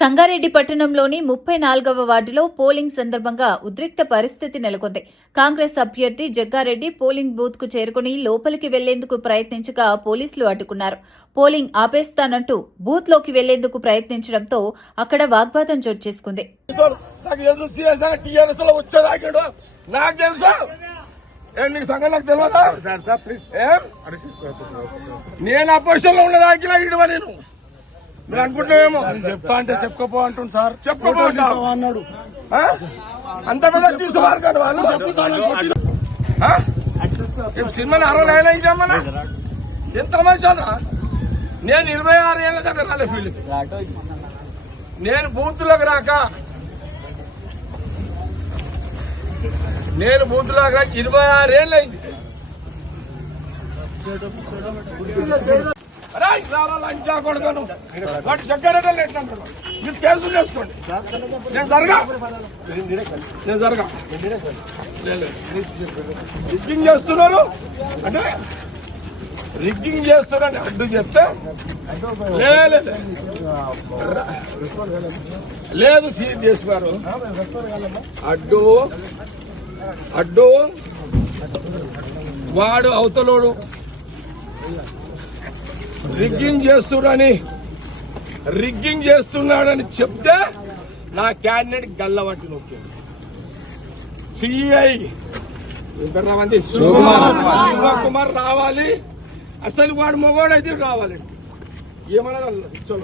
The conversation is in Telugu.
సంగారెడ్డి పట్టణంలోని ముప్పై నాలుగవ వార్డులో పోలింగ్ సందర్భంగా ఉద్రిక్త పరిస్థితి నెలకొంది. కాంగ్రెస్ అభ్యర్థి జగ్గారెడ్డి పోలింగ్ బూత్కు చేరుకుని లోపలికి వెళ్ళేందుకు ప్రయత్నించగా పోలీసులు అడ్డుకున్నారు. పోలింగ్ ఆపేస్తానంటూ బూత్లోకి వెళ్ళేందుకు ప్రయత్నించడంతో అక్కడ వాగ్వాదం చోటు చేసుకుంది. అపోజిషన్లో నేను? మీరు అనుకుంటున్నావేమో చెప్తా అంటే చెప్పుకోపో అంటుంది సార్. చెప్పుకోపో. అన్నాడు? అంత పెద్ద తీసుకున్నారు కదా వాళ్ళు? సినిమాని అరవై అయినా ఇదేమన్నా ఎంత మంచి నేను ఇరవై ఆరు ఏళ్ళ కదా రాలే ఫీల్డ్ నేను బూత్లోకి రాక. నేను బూత్లోకి రాక ఇరవై ఆరు ఏళ్ళు అయింది. లంచా కొడుకోను వాటి చక్కెరటలు ఎట్లా మీరు కేసులు చేసుకోండి నేను జరగా. నేను జరగా. రిగ్గింగ్ చేస్తున్నారు. అంటే రిగ్గింగ్ చేస్తున్నారని అడ్డు చెప్తే లేదు సీరియస్ చేసినారు. అడ్డు అడ్డు. వాడు అవతలోడు. రిగ్గింగ్ చేస్తున్నాడని రిగ్గింగ్ చేస్తున్నాడని చెప్తే నా క్యాండిడేట్ గల్లవట్టి నొక్కాడు. సిఐ మంది శివకుమార్. రావాలి. అసలు వాడు మొగోడైతే రావాలి ఏమన్నా చలో